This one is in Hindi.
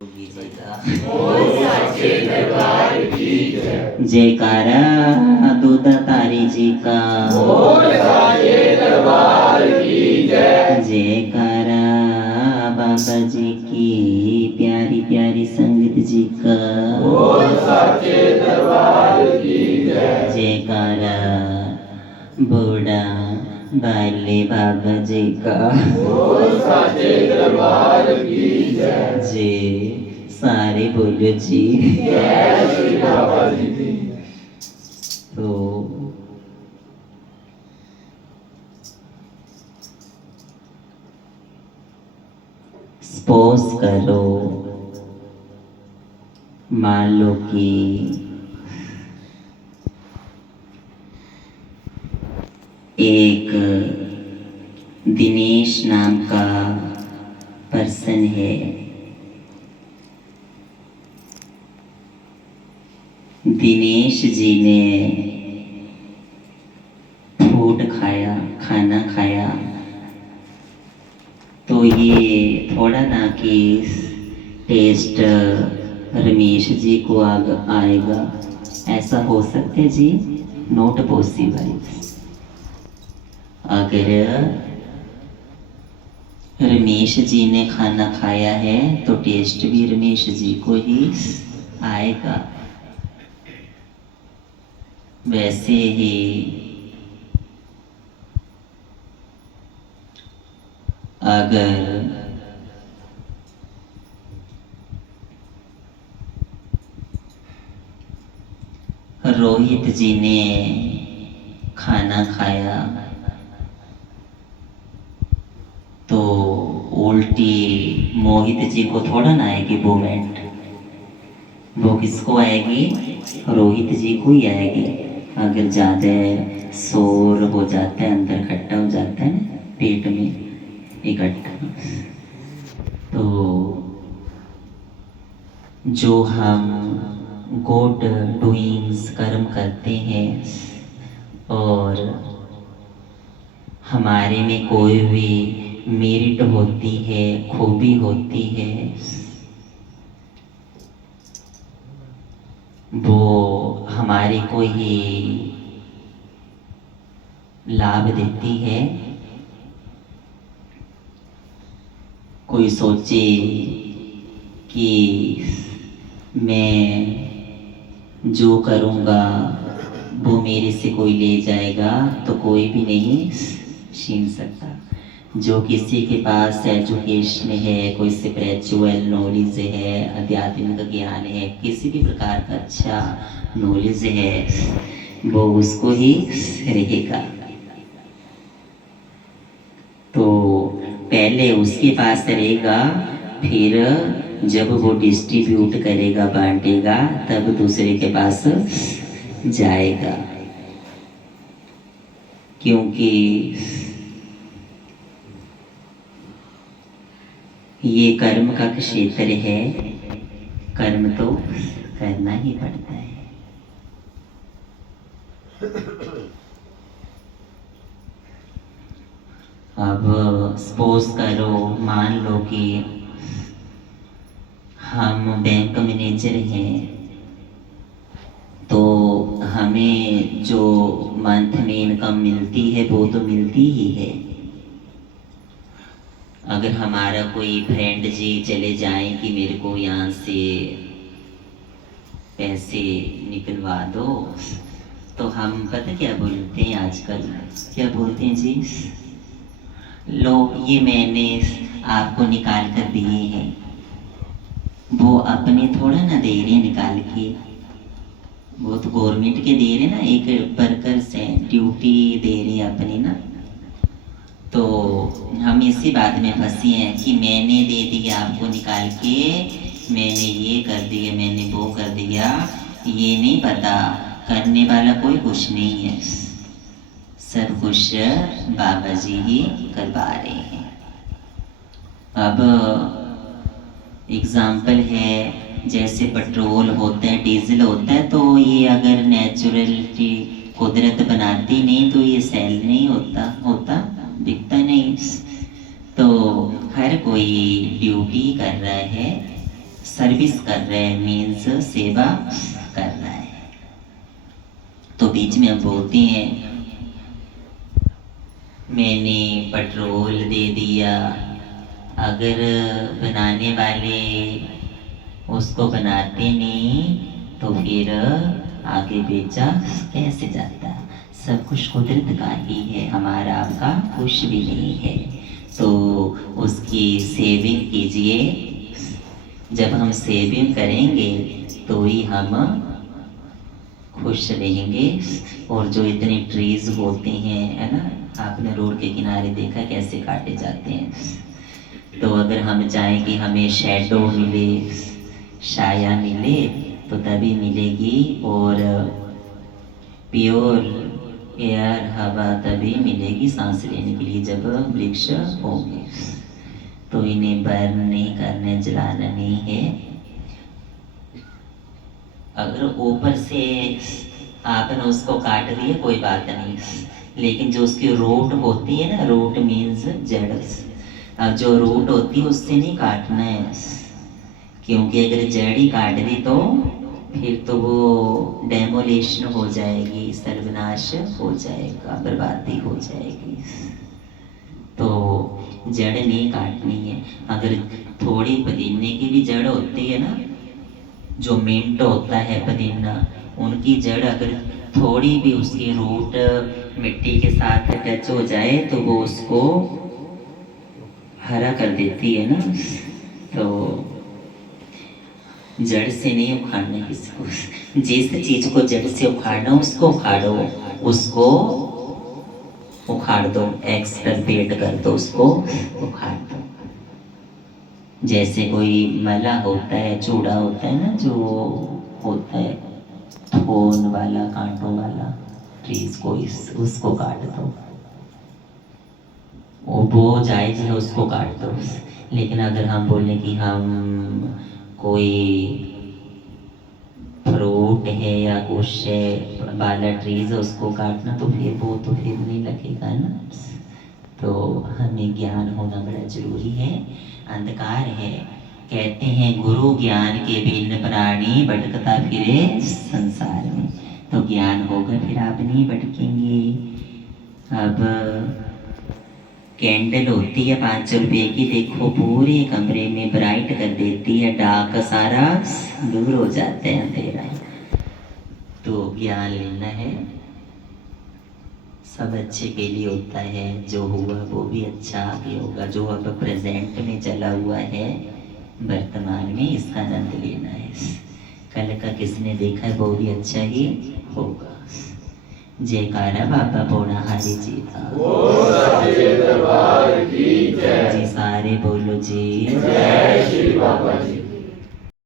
जी का जयकारा दूधा तारी जी का जयकारा बाबा जी की प्यारी प्यारी संगत जी का जयकारा बूढ़ा बाले बाबा जी का जय सारे बोलो जी। तो सपोज करो, मान लो कि एक दिनेश नाम का पर्सन है। दिनेश जी ने फूड खाया, खाना खाया, तो ये थोड़ा ना कि टेस्ट रमेश जी को आएगा, ऐसा हो सकता है जी? Not possible. अगर रमेश जी ने खाना खाया है तो टेस्ट भी रमेश जी को ही आएगा। वैसे ही अगर रोहित जी ने खाना खाया तो उल्टी मोहित जी को थोड़ा ना आएगी वोमेंट, वो किसको आएगी? रोहित जी को ही आएगी। अगर ज़्यादा शोर हो जाता है, अंदर इकट्ठा हो जाता है ना, पेट में इकट्ठा, तो जो हम गुड डूइंग्स कर्म करते हैं और हमारे में कोई भी मेरिट होती है, खूबी होती है, वो हमारे को ही लाभ देती है। कोई सोचे कि मैं जो करूँगा वो मेरे से कोई ले जाएगा, तो कोई भी नहीं छीन सकता। जो किसी के पास एजुकेशन है, कोई स्पिरिचुअल नॉलेज है, आध्यात्मिक ज्ञान है, किसी भी प्रकार का अच्छा नॉलेज है, वो उसको ही रहेगा। तो पहले उसके पास रहेगा, फिर जब वो डिस्ट्रीब्यूट करेगा, बांटेगा, तब दूसरे के पास जाएगा। क्योंकि ये कर्म का क्षेत्र है, कर्म तो करना ही पड़ता है। अब सपोज करो, मान लो कि हम बैंक मैनेजर हैं, तो हमें जो मंथ में इनकम मिलती है वो तो मिलती ही है। अगर हमारा कोई फ्रेंड जी चले जाएं कि मेरे को यहाँ से पैसे निकलवा दो, तो हम पता क्या बोलते हैं आजकल? क्या बोलते हैं जी? लो, ये मैंने आपको निकाल कर दिए हैं। वो अपने थोड़ा ना दे रहे निकाल के, वो तो गवर्नमेंट के दे रहे ना, एक वर्कर से ड्यूटी दे रहे अपनी ना। तो हम इसी बात में फंसे हैं कि मैंने दे दिया आपको निकाल के, मैंने ये कर दिया, मैंने वो कर दिया। ये नहीं पता करने वाला कोई कुछ नहीं है, सब कुछ बाबा जी ही करवा रहे हैं। अब एग्जाम्पल है, जैसे पेट्रोल होता है, डीजल होता है, तो ये अगर नेचुरलिटी कुदरत बनाती नहीं तो ये सेल नहीं होता दिखता नहीं। तो हर कोई ड्यूटी कर रहा है, सर्विस कर रहे हैं, मीन्स सेवा कर रहा है। तो बीच में हम बोलते हैं मैंने पेट्रोल दे दिया, अगर बनाने वाले उसको बनाते नहीं तो फिर आगे बेचा कैसे जाता। सब कुछ कुदरत का ही है, हमारा आपका कुछ भी नहीं है। तो उसकी सेविंग कीजिए। जब हम सेविंग करेंगे तो ही हम खुश रहेंगे। और जो इतने ट्रीज होते हैं, है ना, आपने रोड के किनारे देखा कैसे काटे जाते हैं। तो अगर हम चाहें कि हमें शैडो मिले, छाया मिले, तो तभी मिलेगी। और प्योर एयर, हवा तभी मिलेगी सांस लेने के लिए जब वृक्ष होंगे। तो इन्हें बर्न नहीं करना, जलाना नहीं है। अगर ऊपर से आपने उसको काट दिया कोई बात नहीं, लेकिन जो उसकी रूट होती है ना, रूट मीन्स जड़, जो रूट होती है उससे नहीं काटना है। क्योंकि अगर जड़ ही काट दी तो फिर तो वो डेमोलेशन हो जाएगी, सर्वनाश हो जाएगा, बर्बादी हो जाएगी। तो जड़ नहीं काटनी है। अगर थोड़ी पुदीने की भी जड़ होती है ना, जो मिंट होता है पुदीना, उनकी जड़ अगर थोड़ी भी उसकी रूट मिट्टी के साथ टच हो जाए तो वो उसको हरा कर देती है ना। तो जड़ से नहीं उखाड़ना किसी को। जिस चीज को जड़ से उखाड़ना उसको उखाड़ो, उसको उखाड़ दो, एक्सटर्पेट कर दो, उसको उखाड़ दो। जैसे कोई मला होता है, चूड़ा होता है ना, जो होता है थोन वाला, कांटों वाला ट्रीज को, उसको काट दो। वो जायज है, उसको काट दो। लेकिन अगर हम बोले कि हम कोई फ्रूट है या कुछ है वाला ट्रीज है उसको काटना, तो फिर वो तो फिर नहीं लगेगा ना। तो हमें ज्ञान होना बड़ा जरूरी है। अंधकार है, कहते हैं गुरु ज्ञान के बिन प्राणी भटकता फिरे संसार में। तो ज्ञान होगा फिर आप नहीं भटकेंगे। अब कैंडल होती है 5 रुपए की, देखो पूरे कमरे में ब्राइट कर देती है, डार्क सारा दूर हो जाते हैं, अंधेरा। तो ज्ञान लेना है, सब अच्छे के लिए होता है। जो हुआ वो भी अच्छा आगे होगा। जो अब प्रेजेंट में चला हुआ है, वर्तमान में, इसका आनंद लेना है। कल का किसने देखा है वो भी अच्छा ही होगा। जयकारा बाबा बोना हरि जी का, जी सारे बोलो जी, जय श्री बाबा जी।